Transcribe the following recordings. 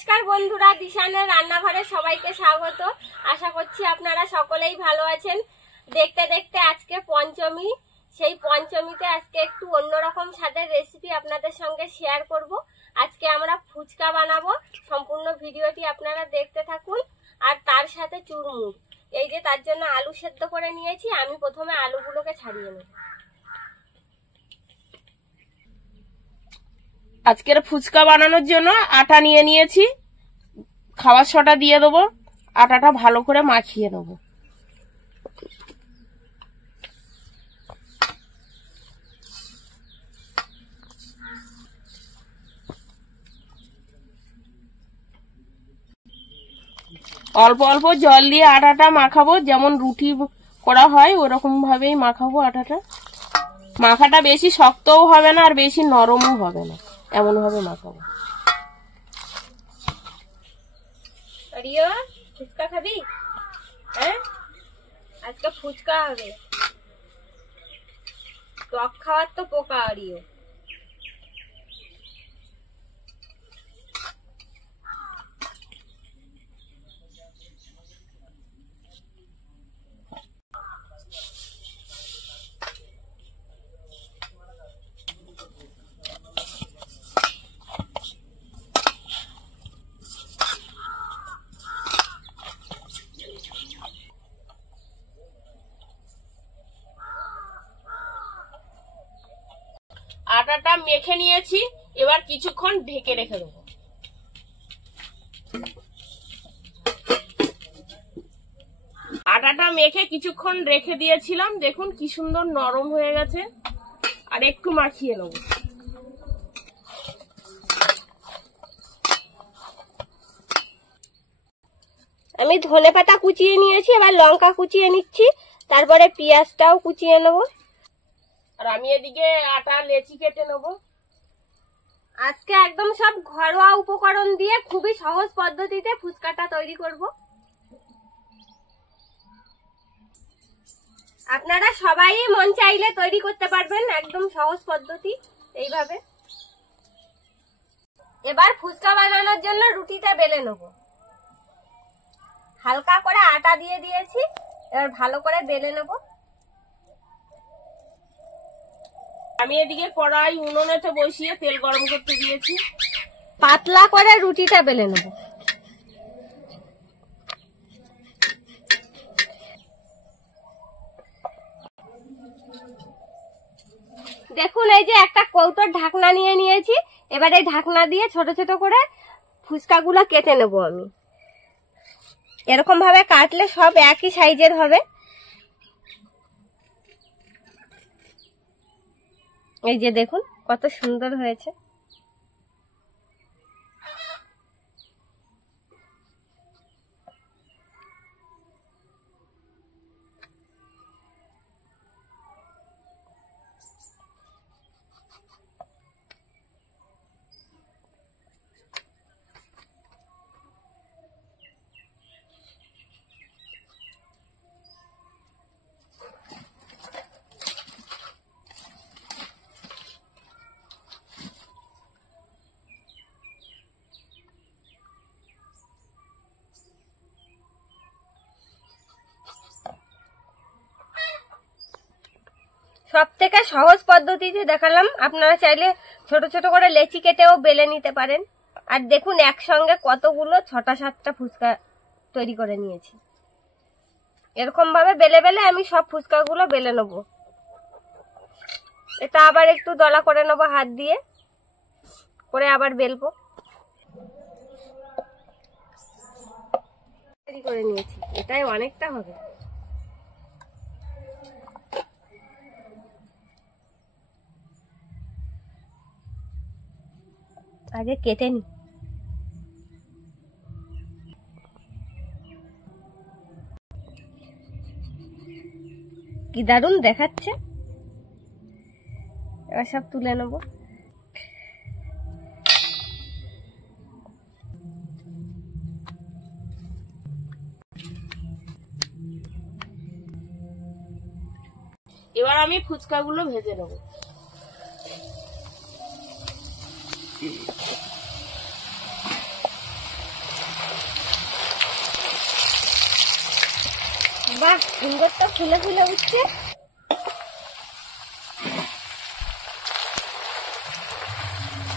নমস্কার বন্ধুরা, দিশানের রান্নাঘরে সবাইকে স্বাগত। আশা করছি আপনারা সকলেই ভালো আছেন। দেখতে দেখতে আজকে পঞ্চমী, সেই পঞ্চমীতে আজকে একটু অন্যরকম স্বাদের রেসিপি আপনাদের সঙ্গে শেয়ার করব। আজকে আমরা ফুচকা বানাবো। সম্পূর্ণ ভিডিওটি আপনারা দেখতে থাকুন। আর তার সাথে চুরমুর, এই যে তার জন্য আলু সেদ্ধ করে নিয়েছি। আমি প্রথমে আলুগুলোকে ছাড়িয়ে নেব। আজকের ফুচকা বানানোর জন্য আটা নিয়ে নিয়েছি, খাবার সোডা দিয়ে দেবো, আটাটা ভালো করে মাখিয়ে নেব। অল্প অল্প জল দিয়ে আটাটা মাখাবো, যেমন রুটি করা হয় ওরকম ভাবেই মাখাবো আটাটা। মাখাটা বেশি শক্তও হবে না আর বেশি নরমও হবে না, এমন ভাবে মাখাবো। রিও, ফুচকা খাবি? হ্যাঁ, আজকে ফুচকা হবে। টক খাওয়ার তো পোকা রিও। আটাটা মেখে নিয়েছি, এবার কিছুক্ষণ ঢেকে রেখে দেবো। আটাটা মেখে কিছুক্ষণ রেখে দিয়েছিলাম, দেখুন কি সুন্দর নরম হয়ে গেছে। আর একটু মাখিয়ে নেব। আমি ধনেপাতা কুচিয়ে নিয়েছি, এবার লঙ্কা কুচিয়ে নিচ্ছি, তারপরে পেঁয়াজটাও কুচিয়ে নেব। আর আমি এদিকে আটা লেচি কেটে নেব। আজকে একদম সব ঘরোয়া উপকরণ দিয়ে খুবই সহজ পদ্ধতিতে ফুচকাটা তৈরি করব। আপনারা সবাই মন চাইলে তৈরি করতে পারবেন, একদম সহজ পদ্ধতি এইভাবে। এবার ফুচকা বানানোর জন্য রুটিটা বেলে নেব। হালকা করে আটা দিয়ে দিয়েছি, এবার ভালো করে বেলে নেব। আমি এদিকে কড়াই উনুনেতে বসিয়ে তেল গরম করতে দিয়েছি। পাতলা করে রুটিটা বেলে নেব। দেখুন, এই যে একটা কৌটোর ঢাকনা নিয়ে নিয়েছি। এবার এই ঢাকনা দিয়ে ছোট ছোট করে ফুচকাগুলো কেটে নেব। আমি এরকম ভাবে কাটলে সব একই সাইজের হবে। এই যে দেখুন কত সুন্দর হয়েছে। সব থেকে সহজ পদ্ধতিতে দেখালাম। আপনারা চাইলে ছোট ছোট করে লেচি কেটেও বেলে নিতে পারেন। আর দেখুন একসঙ্গে কতগুলো 6টা-7টা ফুচকা তৈরি করে নিয়েছি। এরকম ভাবে বেলে বেলে আমি সব ফুচকাগুলো বেলে নেব। এটা আবার একটু দলা করে নেবো হাত দিয়ে, করে আবার বেলবো। তৈরি করে নিয়েছি, এটাই অনেকটা হবে। আগে কেটে নি। কি দারুণ দেখাচ্ছে। এবার সব তুলে নেব। এবার আমি ফুচকাগুলো ভেজে নেব। বাহ, সুন্দর তো ফুলে ফুলে উঠছে।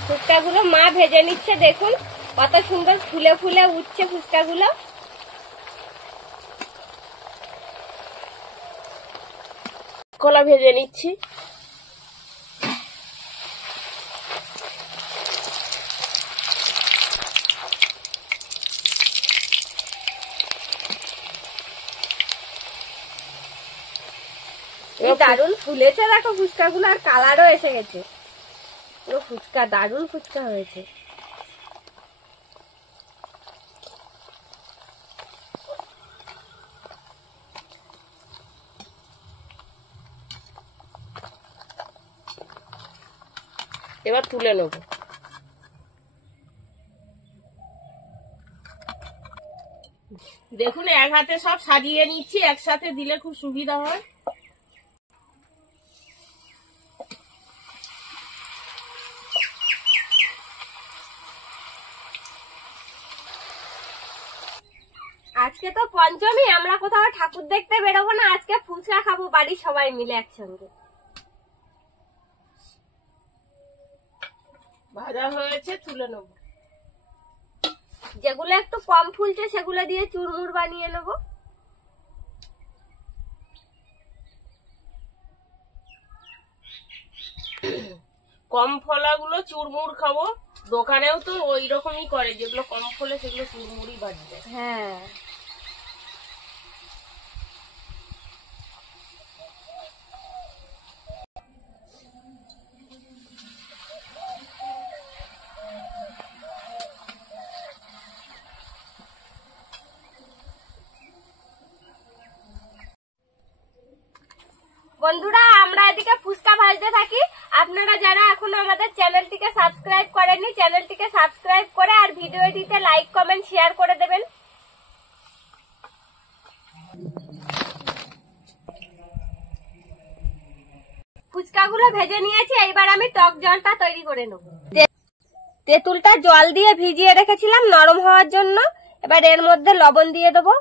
ফুচকাগুলো মা ভেজে নিচ্ছে, দেখুন কত সুন্দর ফুলে ফুলে উঠছে ফুচকাগুলো। কলা ভেজে নিচ্ছি। দারুন ফুলেছে, দেখো ফুচকাগুলো, আর কালারও এসে গেছে। পুরো ফুচকা, দারুন ফুচকা হয়েছে। এবার তুলে নেব। দেখুন এক হাতে সব সাজিয়ে নিচ্ছি, একসাথে দিলে খুব সুবিধা হয়। আজকে তো পঞ্চমী, আমরা কোথাও ঠাকুর দেখতে বেরোবো না, আজকে ফুচকা খাবো বাড়ির সবাই মিলে একসঙ্গে। ভাজা হয়েছে, তুলে নেব। যেগুলো একটু কম ফুলছে সেগুলো দিয়ে চুরমুর বানিয়ে নেব। কম ফলাগুলো চুরমুর খাবো, দোকানেও তো ওই রকমই করে, যেগুলো কম ফলে সেগুলো চুরমুরই বাজবে। হ্যাঁ, বন্ধুরা আমরা এদিকে ফুচকা ভাজতে থাকি। আপনারা যারা এখনো আমাদের চ্যানেলটিকে সাবস্ক্রাইব করেননি, চ্যানেলটিকে সাবস্ক্রাইব করে আর ভিডিওটিতে লাইক কমেন্ট শেয়ার করে দেবেন। ফুচকাগুলো ভেজে নিয়েছি, এইবার আমি টক জলটা তৈরি করে নেব। তেঁতুলটা জল দিয়ে ভিজিয়ে রেখেছিলাম নরম হওয়ার জন্য, এবার এর মধ্যে লবণ দিয়ে দেবো।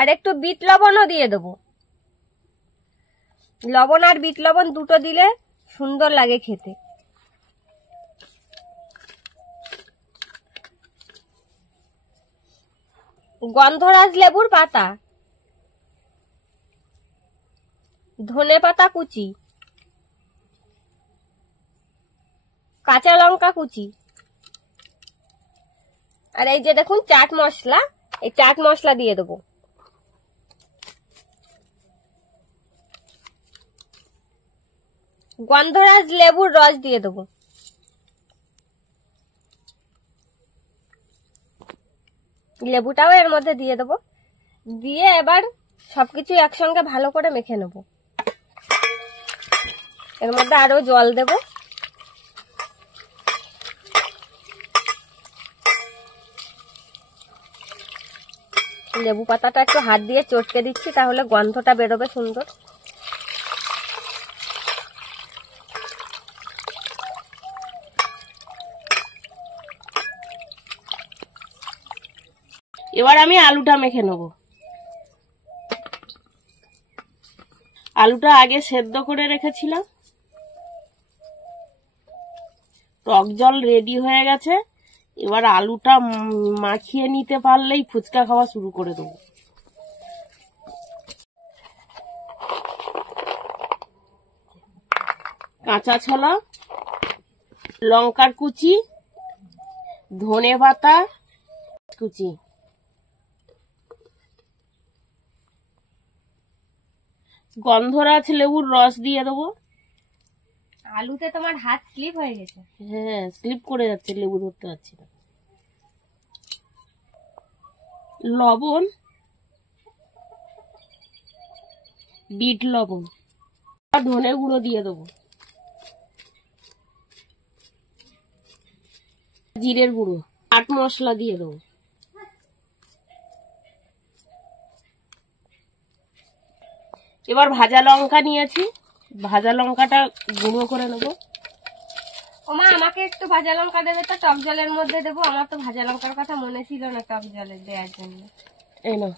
আর একটু বিট লবণও দিয়ে দেবো। লবণ আর বিট লবণ দুটো দিলে সুন্দর লাগে খেতে। গন্ধরাজ লেবুর পাতা, ধনে পাতা কুচি, কাঁচা লঙ্কা কুচি, আর এই যে দেখুন চাট মশলা, এই চাট মশলা দিয়ে দেবো। গন্ধরাজ লেবুর রস দিয়ে দেবো। লেবুটাও এর মধ্যে দিয়ে দেবো। দিয়ে এবার সবকিছু একসঙ্গে ভালো করে মেখে নেব। এর মধ্যে আরো জল দেব। লেবু পাতাটা একটু হাত দিয়ে চটকে দিচ্ছি, তাহলে গন্ধটা বেরোবে সুন্দর। এবার আমি আলুটা মেখে নেব। আলুটা আগে সেদ্ধ করে রেখেছিলাম। টক জল রেডি হয়ে গেছে, এবার আলুটা মাখিয়ে নিতে পারলেই ফুচকা খাওয়া শুরু করে দেবো। কাঁচা ছোলা, লঙ্কার কুচি, ধনে পাতা কুচি, গন্ধরাজ লেবুর রস দিয়ে দেবো। আলুতে তোমার হাত স্লিপ হয়ে গেছে। হ্যাঁ, স্লিপ করে যাচ্ছে, লেবু ধরতে পারছি না। লবণ, বিট লবণ, ধনে গুঁড়ো দিয়ে দেবো, জিরের গুঁড়ো, চাট মশলা দিয়ে দেবো। এবার ভাজা লঙ্কা নিয়েছি, ভাজা লঙ্কাটা গুঁড়ো করে নেব। ওমা আমাকে একটু ভাজা লঙ্কা দেবে তো, টক জলের মধ্যে দেবো। আমার তো ভাজা লঙ্কার কথা মনে ছিল না টক জলে দেওয়ার জন্য। এই না,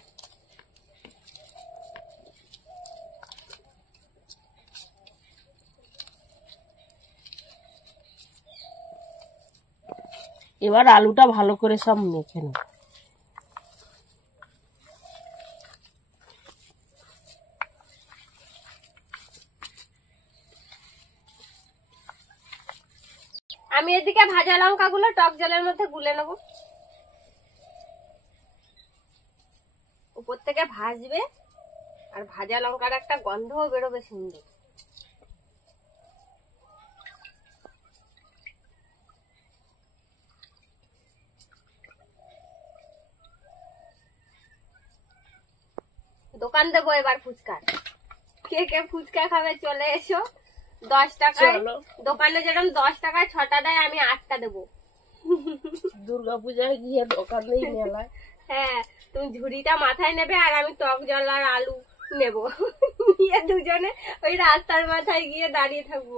এবার আলুটা ভালো করে সব মেখে নেব। আমি এদিকে ভাজা লঙ্কাগুলো টক জলের মধ্যে গুলে নেব। উপর থেকে ভাজবে আর ভাজা লঙ্কার একটা গন্ধও বেরোবে সুন্দর। দোকান দেবো এবার ফুচকার। কে কে ফুচকা খাবে চলে এসো। 10 টাকায় চলো। দোকানে যেরকম 10 টাকায় 6টা দেয়, আমি 8টা দেবো। দুর্গাপূজায় গিয়ে দোকান নেই মেলায়। হ্যাঁ, তুমি ঝুড়িটা মাথায় নেবে আর আমি টক জল আর আলু নেব। নিয়ে দুজনে ওই রাস্তার মাথায় গিয়ে দাঁড়িয়ে থাকবো।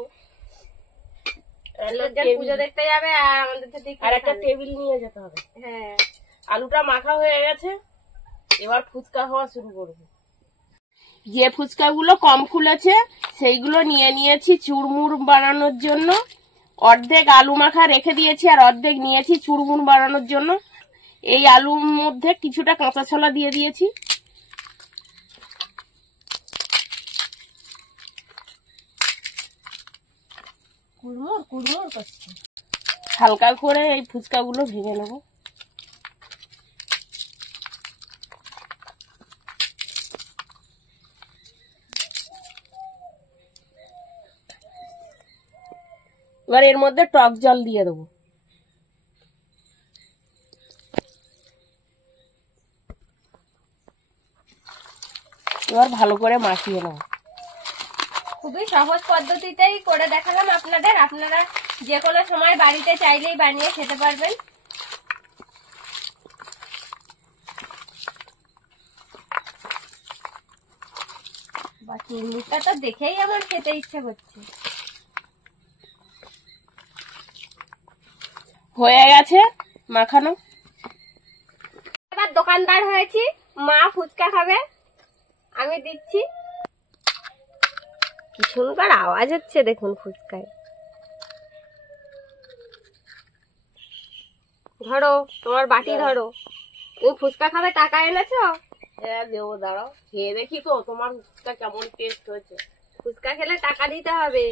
লোকজন পুজো দেখতে যাবে আর আমাদের সাথে আর একটা টেবিল নিয়ে যেতে হবে। হ্যাঁ, আলুটা মাখা হয়ে গেছে, এবার ফুচকা হওয়া শুরু করবো। যে ফুচকাগুলো কম ফুলেছে সেইগুলো নিয়ে নিয়েছি চুরমুর বানানোর জন্য। অর্ধেক আলু মাখা রেখে দিয়েছি আর অর্ধেক নিয়েছি চুরমুর বানানোর জন্য। এই আলুর মধ্যে কিছুটা কাঁচা ছোলা দিয়ে দিয়েছি। কুড়মুড় কুড়মুড় করছে। হালকা করে এই ফুচকাগুলো ভেঙে নেবো। এবার এর মধ্যে টক জল দিয়ে দেবো। এবার ভালো করে মাখিয়ে নেবো। খুবই সহজ পদ্ধতিতেই করে দেখালাম আপনাদের। আপনারা যে কোনো সময় বাড়িতে চাইলেই বানিয়ে খেতে পারবেন। বা চিংড়িটা তো দেখেই আমার খেতে ইচ্ছে করছে। হয়ে গেছে মাখানো। এবার দোকানদার হয়েছি, মা ফুচকা খাবে, আমি দিচ্ছি। কি সুন্দর আওয়াজ হচ্ছে দেখুন ফুচকায়। ধরো তোমার বাটি ধরো। তুমি ফুচকা খাবে, টাকা এনেছো? হ্যাঁ দেবো, দাঁড়াও খেয়ে দেখি তো তোমার ফুচকা কেমন টেস্ট হয়েছে। ফুচকা খেলে টাকা দিতে হবে।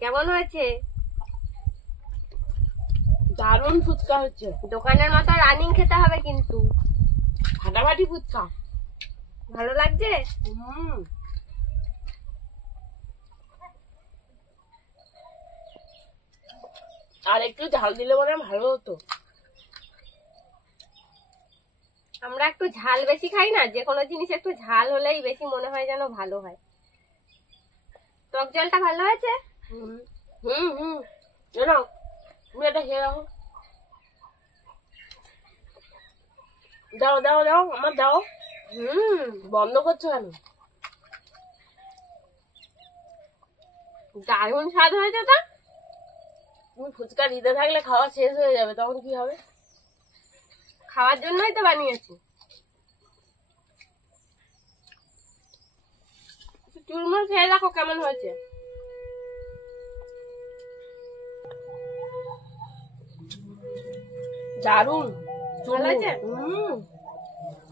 কেমন হয়েছে? দারুণ ফুচকা হচ্ছে। দোকানের মতো রানিং খেতে হবে কিন্তু। ফাটাফাটি ফুচকা। ভালো লাগছে? আর একটু ঝাল দিলে মনে হয় ভালো হতো। আমরা একটু ঝাল বেশি খাই না, যে কোনো জিনিস একটু ঝাল হলেই বেশি মনে হয় যেন ভালো হয়। টক জলটা ভালো হয়েছে? জানো তুমি এটা খেয়ে রাখো। দাও দাও দাও, আমার দাও। বন্ধ করছো কেন? দারুণ স্বাদ হয়েছে তো। তুমি ফুচকা দিতে থাকলে খাওয়া শেষ হয়ে যাবে, তখন কি হবে? খাওয়ার জন্যই তো বানিয়েছি। চুরমুর খেয়ে দেখো কেমন হয়েছে। দারুণ ভালো হয়েছে?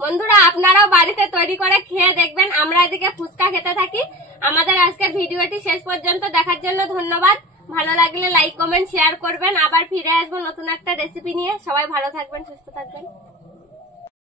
বন্ধুরা আপনারাও বাড়িতে তৈরি করে খেয়ে দেখবেন। আমরা এদিকে ফুচকা খেতে থাকি। আমাদের আজকের ভিডিওটি শেষ পর্যন্ত দেখার জন্য ধন্যবাদ। ভালো লাগলে লাইক কমেন্ট শেয়ার করবেন। আবার ফিরে আসবো নতুন একটা রেসিপি নিয়ে। সবাই ভালো থাকবেন, সুস্থ থাকবেন।